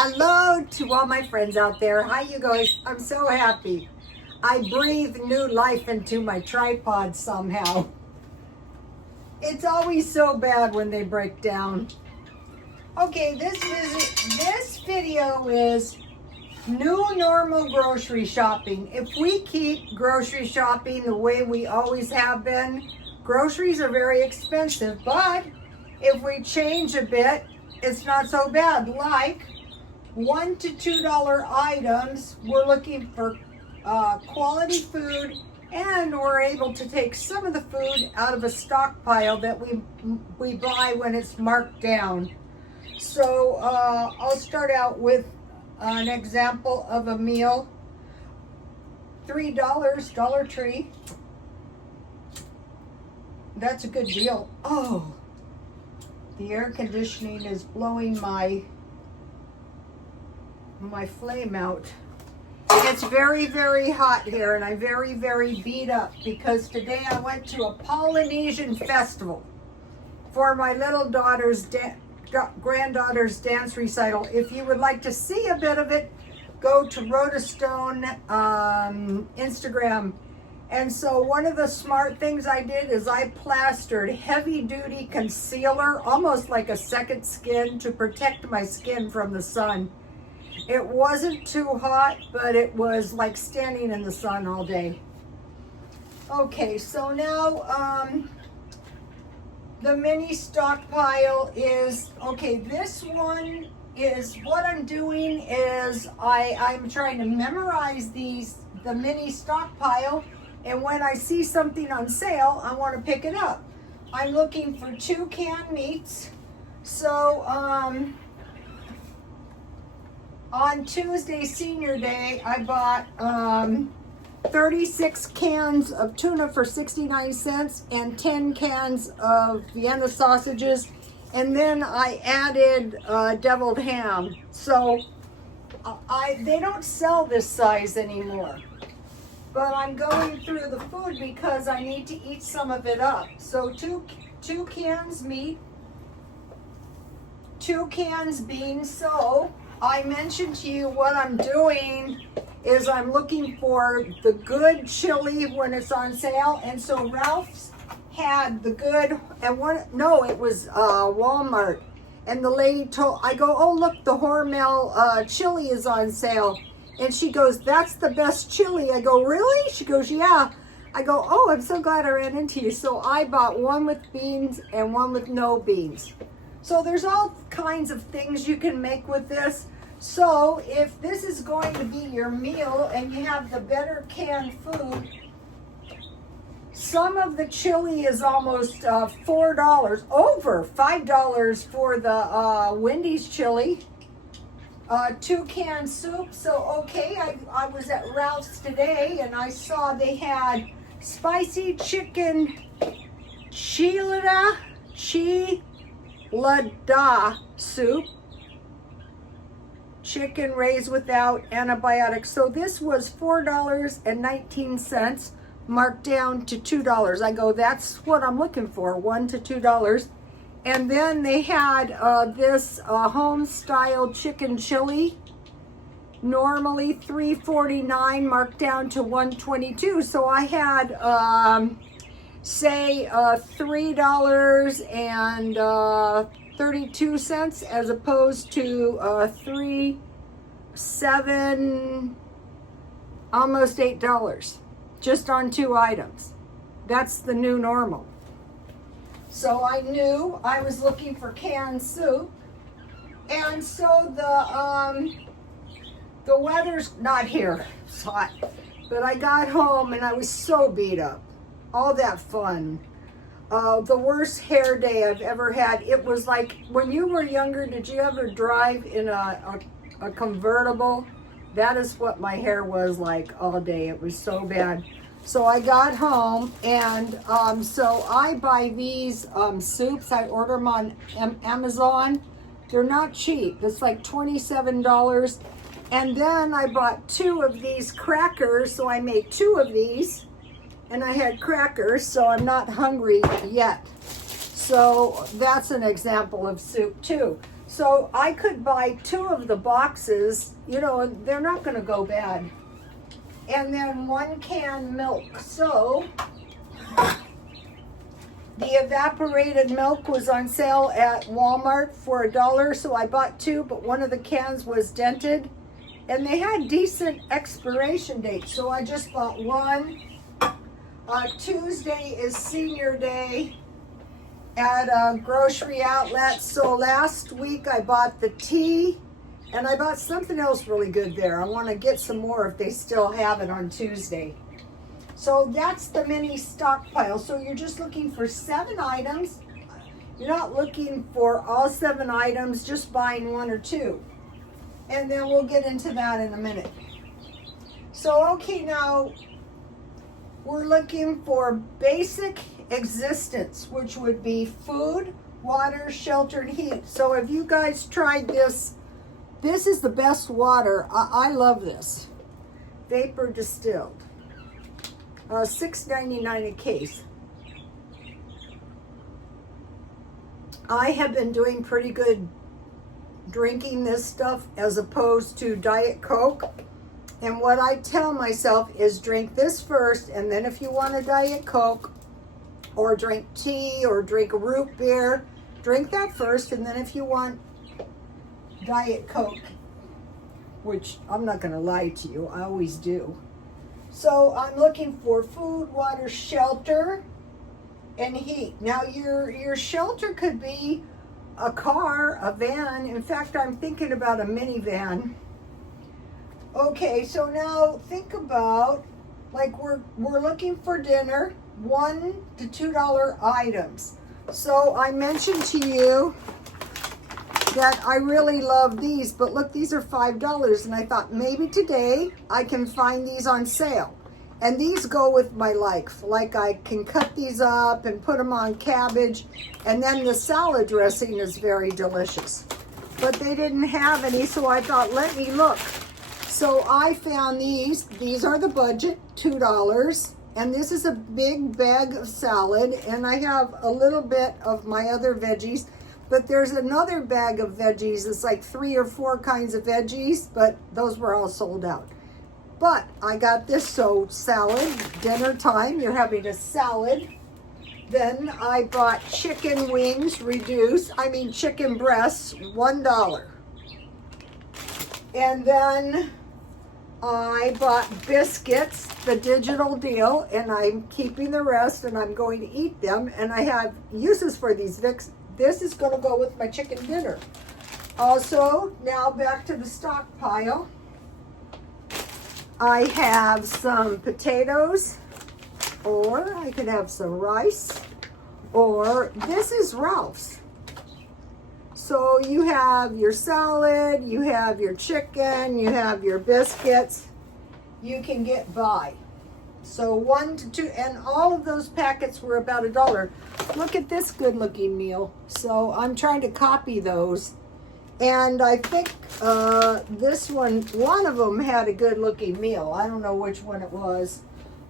Hello to all my friends out there. Hi, you guys. I'm so happy. I breathe new life into my tripod somehow. It's always so bad when they break down. Okay, this video is new normal grocery shopping. If we keep grocery shopping the way we always have been, groceries are very expensive, but if we change a bit, it's not so bad. Like $1 to $2 items, we're looking for quality food, and we're able to take some of the food out of a stockpile that we buy when it's marked down. So I'll start out with an example of a meal. $3, Dollar Tree. That's a good deal. Oh, the air conditioning is blowing my flame out. It's very, very hot here, and I'm very, very beat up because today I went to a Polynesian festival for my little granddaughter's dance recital. If you would like to see a bit of it, go to Rhoda Stone Instagram. And so one of the smart things I did is I plastered heavy duty concealer, almost like a second skin, to protect my skin from the sun. It wasn't too hot, but it was like standing in the sun all day. Okay, so now the mini stockpile is, okay, this one is, what I'm doing is I'm trying to memorize the mini stockpile, and when I see something on sale, I want to pick it up. I'm looking for 2 canned meats. So on Tuesday, Senior Day, I bought 36 cans of tuna for 69 cents and 10 cans of Vienna sausages. And then I added deviled ham. So they don't sell this size anymore. But I'm going through the food because I need to eat some of it up. So two cans meat, 2 cans beans. So I mentioned to you what I'm doing is I'm looking for the good chili when it's on sale. And so Ralph's had the good, and it was Walmart. And the lady I go, oh look, the Hormel chili is on sale. And she goes, that's the best chili. I go, really? She goes, yeah. I go, oh, I'm so glad I ran into you. So I bought one with beans and one with no beans. So there's all kinds of things you can make with this. So if this is going to be your meal and you have the better canned food, some of the chili is almost $4, over $5 for the Wendy's chili. 2 canned soup. So okay, I was at Ralph's today and I saw they had spicy chicken chilada soup, chicken raised without antibiotics. So this was $4.19, marked down to $2. I go, that's what I'm looking for, $1 to $2. And then they had this home style chicken chili, normally $3.49, marked down to $1.22. So I had say $3.32 as opposed to $3.07, almost $8, just on 2 items. That's the new normal. So I knew I was looking for canned soup, and so the weather's not here, it's hot, but I got home and I was so beat up. All that fun. The worst hair day I've ever had. It was like, when you were younger, did you ever drive in a convertible? That is what my hair was like all day. It was so bad. So I got home, and so I buy these soups. I order them on Amazon. They're not cheap. It's like $27. And then I bought 2 of these crackers, so I made 2 of these. And I had crackers, so I'm not hungry yet. So that's an example of soup too. So I could buy 2 of the boxes, you know, they're not gonna go bad. And then 1 can milk. So the evaporated milk was on sale at Walmart for $1, so I bought 2, but one of the cans was dented. And they had decent expiration dates, so I just bought 1. Tuesday is senior day at a grocery outlet. So last week I bought the tea, and I bought something else really good there. I want to get some more if they still have it on Tuesday. So that's the mini stockpile. So you're just looking for 7 items. You're not looking for all 7 items, just buying 1 or 2. And then we'll get into that in a minute. So, okay, now we're looking for basic existence, which would be food, water, shelter, and heat. So if you guys tried this, this is the best water. I love this. Vapor distilled. $6.99 a case. I have been doing pretty good drinking this stuff as opposed to Diet Coke. And what I tell myself is drink this first, and then if you want a Diet Coke or drink tea or drink a root beer, drink that first, and then if you want Diet Coke, which I'm not going to lie to you, I always do. So I'm looking for food, water, shelter, and heat. Now your shelter could be a car, a van. In fact, I'm thinking about a minivan. Okay, so now think about, like, we're looking for dinner, $1 to $2 items. So I mentioned to you that I really love these, but look, these are $5, and I thought maybe today I can find these on sale. And these go with my life. Like, I can cut these up and put them on cabbage, and then the salad dressing is very delicious. But they didn't have any, so I thought, let me look. So I found these. These are the budget, $2. And this is a big bag of salad, and I have a little bit of my other veggies. But there's another bag of veggies. It's like 3 or 4 kinds of veggies, but those were all sold out. But I got this, so salad, dinner time, you're having a salad. Then I bought chicken wings, chicken breasts, $1. And then I bought biscuits, the digital deal, and I'm keeping the rest, and I'm going to eat them. And I have uses for these. This is going to go with my chicken dinner. Also, now back to the stockpile. I have some potatoes, or I could have some rice, or this is Ralph's. So you have your salad, you have your chicken, you have your biscuits. You can get by. So 1 to 2, and all of those packets were about $1. Look at this good looking meal. So I'm trying to copy those. And I think this one of them had a good looking meal. I don't know which one it was.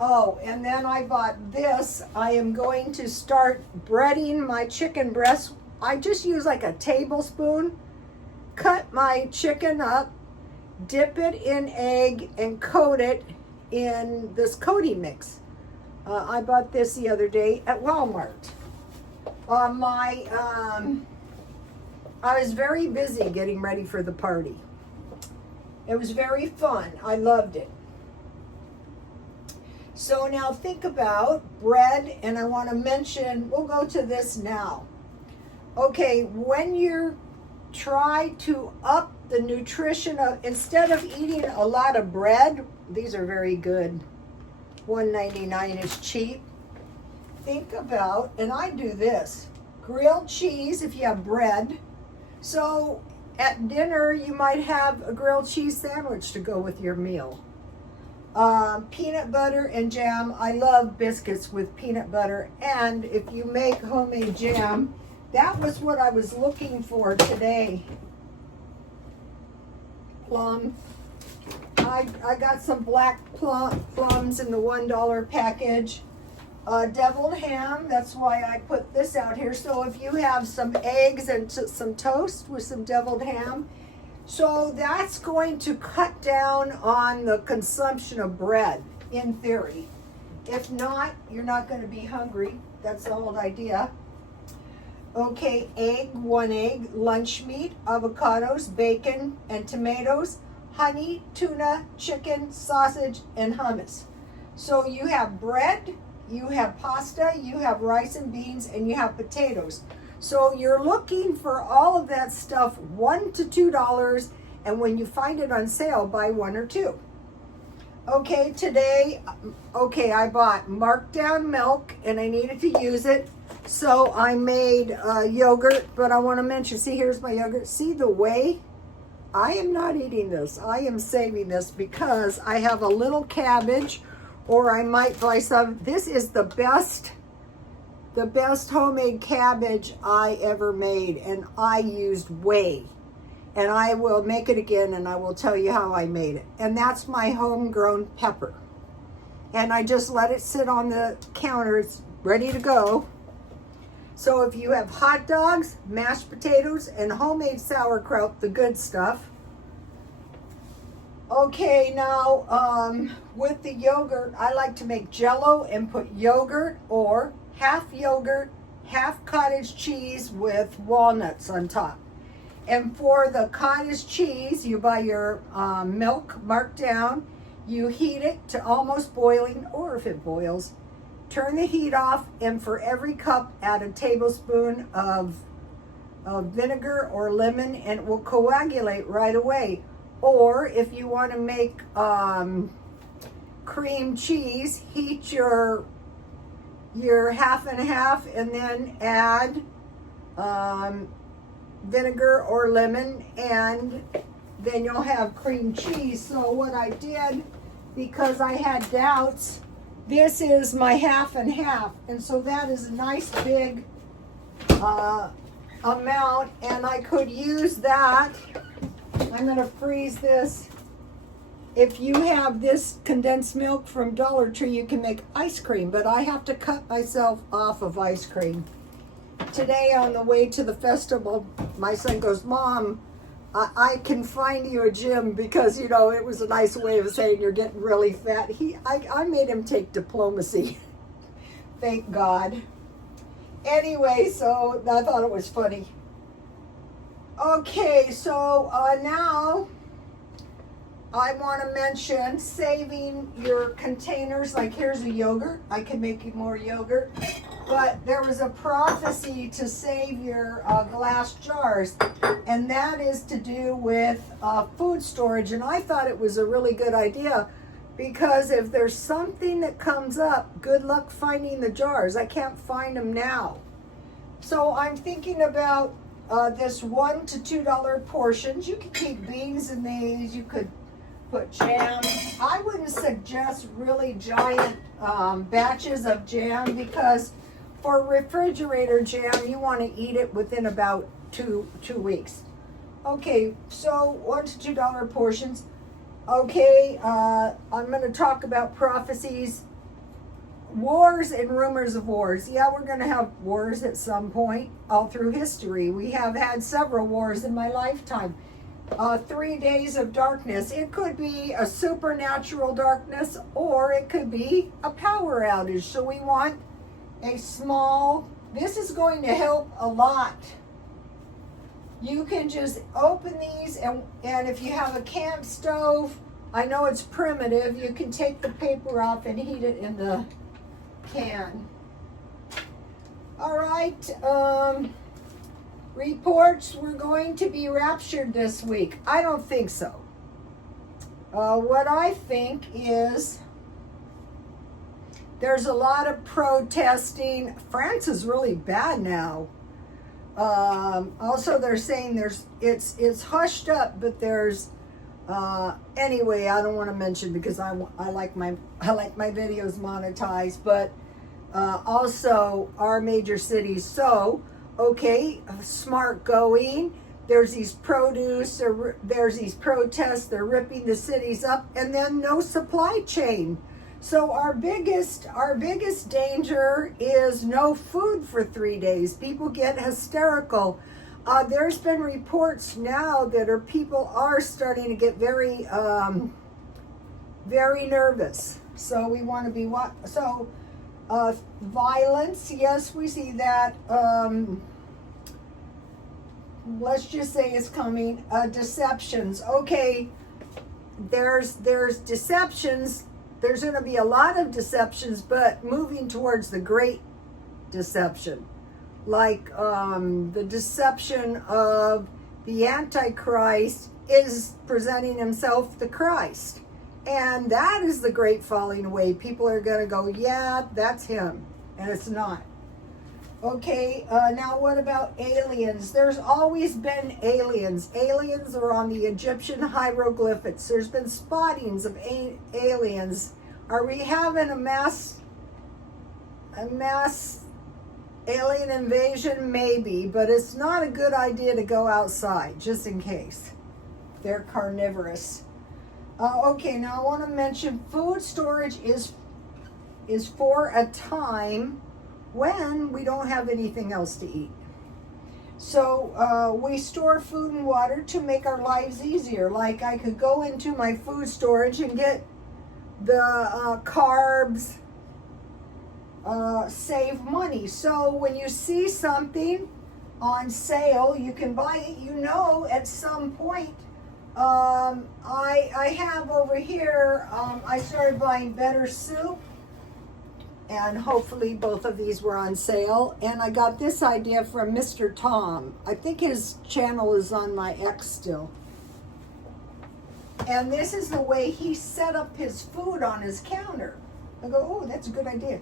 Oh, and then I bought this. I am going to start breading my chicken breast. I just use like a tablespoon, cut my chicken up, dip it in egg, and coat it in this coating mix. I bought this the other day at Walmart. I was very busy getting ready for the party. It was very fun. I loved it. So now think about bread, and I want to mention, we'll go to this now. Okay, when you try to up the nutrition of, instead of eating a lot of bread, these are very good. $1.99 is cheap. Think about, and I do this, grilled cheese if you have bread. So at dinner, you might have a grilled cheese sandwich to go with your meal. Peanut butter and jam. I love biscuits with peanut butter. And if you make homemade jam, that was what I was looking for today. Plum. I got some black plums in the $1 package. deviled ham. That's why I put this out here. So if you have some eggs and some toast with some deviled ham, so that's going to cut down on the consumption of bread, in theory. If not, you're not going to be hungry. That's the whole idea. Okay, egg, 1 egg, lunch meat, avocados, bacon, and tomatoes, honey, tuna, chicken, sausage, and hummus. So you have bread, you have pasta, you have rice and beans, and you have potatoes. So you're looking for all of that stuff $1 to $2, and when you find it on sale, buy 1 or 2. Okay, today, I bought markdown milk, and I needed to use it. So I made yogurt, but I want to mention, see, here's my yogurt. See the whey? I am not eating this. I am saving this because I have a little cabbage, or I might buy some. This is the best homemade cabbage I ever made, and I used whey. And I will make it again, and I will tell you how I made it. And that's my homegrown pepper. And I just let it sit on the counter. It's ready to go. So if you have hot dogs, mashed potatoes, and homemade sauerkraut, the good stuff. Okay, now with the yogurt, I like to make Jell-O and put yogurt, or half yogurt, half cottage cheese with walnuts on top. And for the cottage cheese, you buy your milk marked down. You heat it to almost boiling, or if it boils, turn the heat off, and for every cup, add a tablespoon of vinegar or lemon, and it will coagulate right away. Or if you want to make cream cheese, heat your half and half, and then add vinegar or lemon, and then you'll have cream cheese. So what I did, because I had doubts, this is my half and half, and so that is a nice big amount, and I could use that. I'm going to freeze this. If you have this condensed milk from Dollar Tree, you can make ice cream, but I have to cut myself off of ice cream. Today on the way to the festival, my son goes, Mom, I can find you a gym, because, you know, it was a nice way of saying you're getting really fat. I made him take diplomacy. Thank God. Anyway, so I thought it was funny. Okay, so now I want to mention saving your containers. Like, here's a yogurt. I can make you more yogurt. But there was a prophecy to save your glass jars, and that is to do with food storage. And I thought it was a really good idea, because if there's something that comes up, good luck finding the jars. I can't find them now. So I'm thinking about this $1 to $2 portions. You could keep beans in these. You could put jam. I wouldn't suggest really giant batches of jam, because for refrigerator jam, you want to eat it within about two weeks. Okay, so $1 to $2 portions. Okay, I'm going to talk about prophecies, wars and rumors of wars. Yeah, we're going to have wars at some point all through history. We have had several wars in my lifetime. 3 days of darkness. It could be a supernatural darkness, or it could be a power outage. So we want a small, this is going to help a lot. You can just open these, and if you have a camp stove, I know it's primitive, you can take the paper off and heat it in the can. All right, reports, we're going to be raptured this week. I don't think so. What I think is there's a lot of protesting. France is really bad now. Also, they're saying it's hushed up, but there's anyway, I don't want to mention, because I like my videos monetized, but also our major cities. So okay, smart going. There's these there's these protests. They're ripping the cities up, and then no supply chain. So our biggest danger is no food for 3 days. People get hysterical. There's been reports now that people are starting to get very nervous. So we want to be violence. Yes, we see that. Let's just say it's coming. Deceptions. Okay, there's deceptions. There's going to be a lot of deceptions, but moving towards the great deception, like the deception of the Antichrist is presenting himself the Christ. And that is the great falling away. People are going to go, yeah, that's him. And it's not. Okay, now what about aliens? There's always been aliens. Aliens are on the Egyptian hieroglyphics. There's been spottings of aliens. Are we having a mass alien invasion? Maybe, but it's not a good idea to go outside, just in case. They're carnivorous. Okay, now I want to mention food storage is for a time when we don't have anything else to eat. So we store food and water to make our lives easier. Like I could go into my food storage and get the carbs, save money. So when you see something on sale, you can buy it. You know, at some point, I have over here, I started buying better soup. And hopefully both of these were on sale. And I got this idea from Mr. Tom. I think his channel is on my X still. And this is the way he set up his food on his counter. I go, oh, that's a good idea.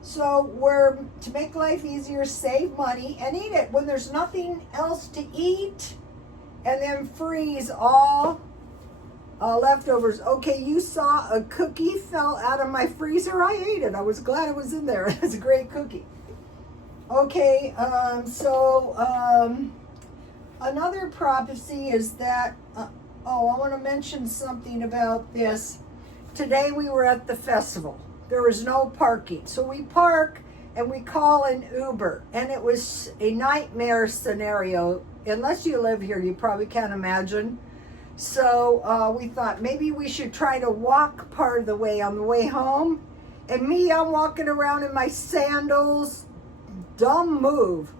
So we're to make life easier, save money, and eat it when there's nothing else to eat. And then freeze all leftovers. Okay, you saw a cookie fell out of my freezer. I ate it. I was glad it was in there. It's a great cookie. Okay, another prophecy is that, I want to mention something about this. Today we were at the festival. There was no parking. So we park and we call an Uber. And it was a nightmare scenario. Unless you live here, you probably can't imagine. So we thought maybe we should try to walk part of the way on the way home. And I'm walking around in my sandals. Dumb move.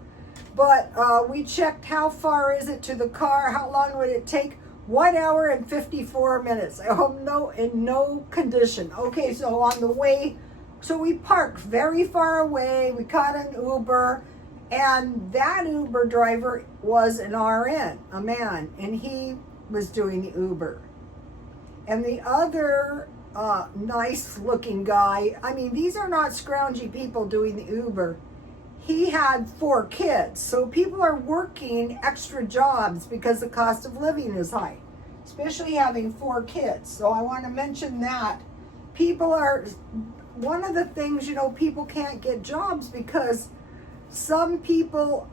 But we checked how far is it to the car, how long would it take? 1 hour and 54 minutes. I hope in no condition. Okay, so on the way, so we parked very far away. We caught an Uber, and that Uber driver was an RN, a man, and he was doing the Uber. And the other nice looking guy, I mean, these are not scroungy people doing the Uber. He had 4 kids. So people are working extra jobs because the cost of living is high, especially having 4 kids. So I want to mention that. One of the things, people can't get jobs because some people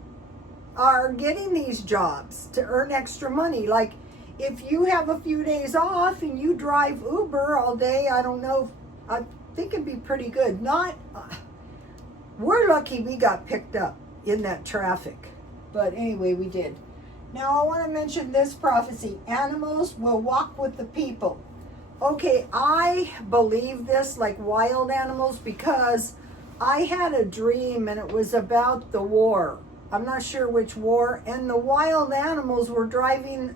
are getting these jobs to earn extra money. Like if you have a few days off and you drive Uber all day, I don't know, I think it'd be pretty good. We're lucky we got picked up in that traffic. But anyway, we did. Now I want to mention this prophecy. Animals will walk with the people. Okay, I believe this, like wild animals, because I had a dream and it was about the war. I'm not sure which war. And the wild animals were driving.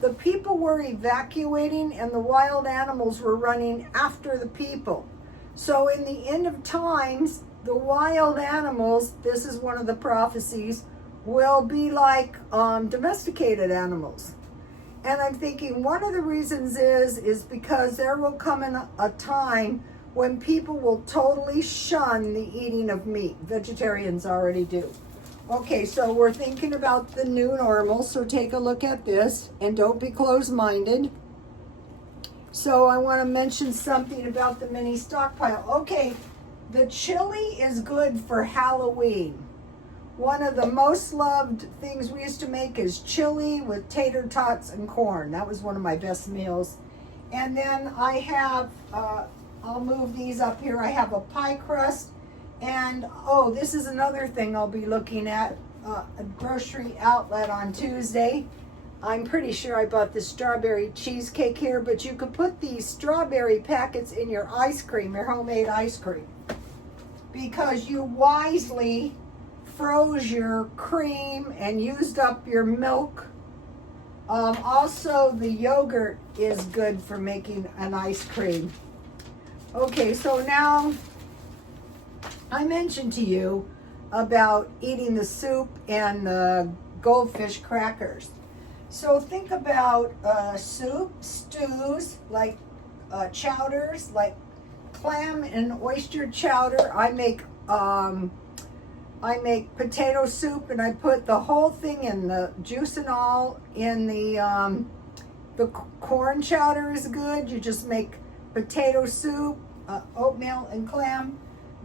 The people were evacuating and the wild animals were running after the people. So in the end of times, the wild animals, this is one of the prophecies, will be like domesticated animals. And I'm thinking one of the reasons is because there will come in a time when people will totally shun the eating of meat. Vegetarians already do. Okay, so we're thinking about the new normal, so take a look at this and don't be closed-minded. So I want to mention something about the mini stockpile. Okay, the chili is good for Halloween. One of the most loved things we used to make is chili with tater tots and corn. That was one of my best meals. And then I have I'll move these up here. I have a pie crust. And, oh, this is another thing I'll be looking at, a grocery outlet on Tuesday. I'm pretty sure I bought this strawberry cheesecake here, but you could put these strawberry packets in your ice cream, your homemade ice cream, because you wisely froze your cream and used up your milk. Also, the yogurt is good for making an ice cream. Okay, so now I mentioned to you about eating the soup and the goldfish crackers. So think about soup, stews, like chowders, like clam and oyster chowder. I make potato soup, and I put the whole thing in, the juice and all in the corn chowder is good. You just make potato soup, oatmeal and clam,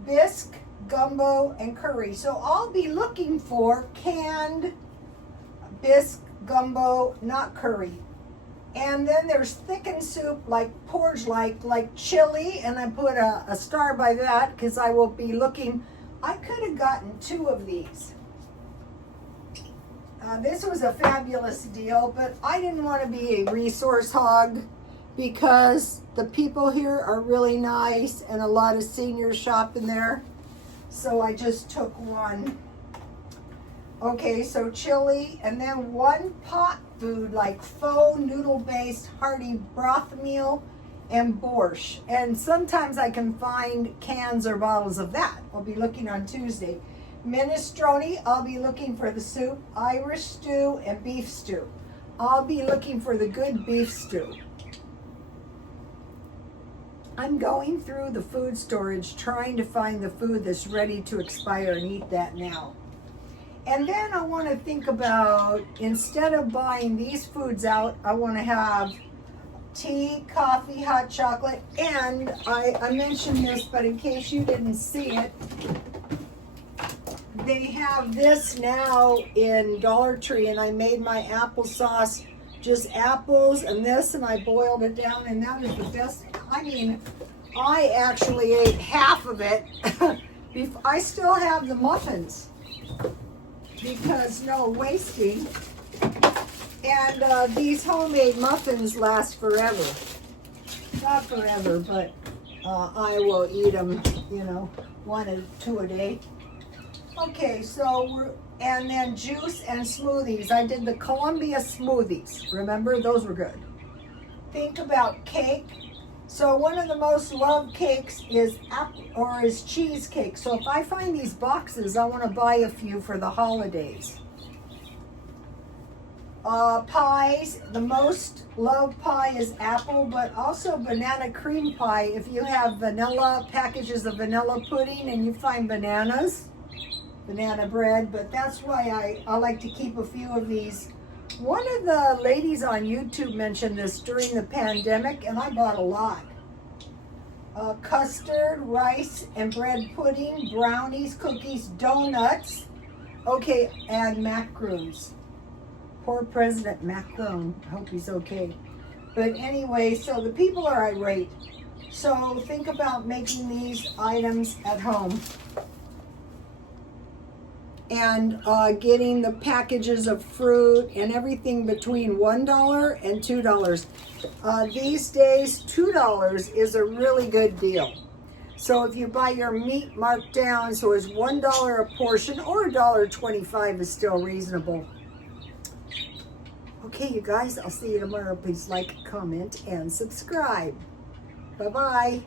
bisque, gumbo, and curry. So I'll be looking for canned bisque, gumbo, not curry. And then there's thickened soup, like porridge, like chili, and I put a star by that because I will be looking. I could have gotten 2 of these. This was a fabulous deal, but I didn't want to be a resource hog because the people here are really nice and a lot of seniors shop in there. So I just took 1. Okay, so chili, and then 1 pot food like faux noodle-based hearty broth meal and borscht. And sometimes I can find cans or bottles of that. I'll be looking on Tuesday. Minestrone, I'll be looking for the soup. Irish stew and beef stew. I'll be looking for the good beef stew. I'm going through the food storage trying to find the food that's ready to expire and eat that now. And then I want to think about, instead of buying these foods out, I want to have tea, coffee, hot chocolate, and I mentioned this, but in case you didn't see it, they have this now in Dollar Tree, and I made my applesauce, just apples and this, and I boiled it down, and that is the best. I mean, I actually ate half of it. I still have the muffins because no wasting. And these homemade muffins last forever. Not forever, but I will eat them, 1 or 2 a day. Okay, so and then juice and smoothies. I did the Columbia smoothies. Remember, those were good. Think about cake. So one of the most loved cakes is cheesecake. So if I find these boxes, I want to buy a few for the holidays. Pies, the most loved pie is apple, but also banana cream pie. If you have vanilla, packages of vanilla pudding, and you find bananas, banana bread, but that's why I like to keep a few of these. One of the ladies on YouTube mentioned this during the pandemic, and I bought a lot. Custard, rice, and bread pudding, brownies, cookies, donuts, okay, and macaroons. Poor President Macron, I hope he's okay. But anyway, so the people are irate. So think about making these items at home. And getting the packages of fruit and everything between $1 and $2. These days, $2 is a really good deal. So if you buy your meat marked down, so it's $1 a portion, or $1.25 is still reasonable. Okay, you guys, I'll see you tomorrow. Please like, comment, and subscribe. Bye-bye.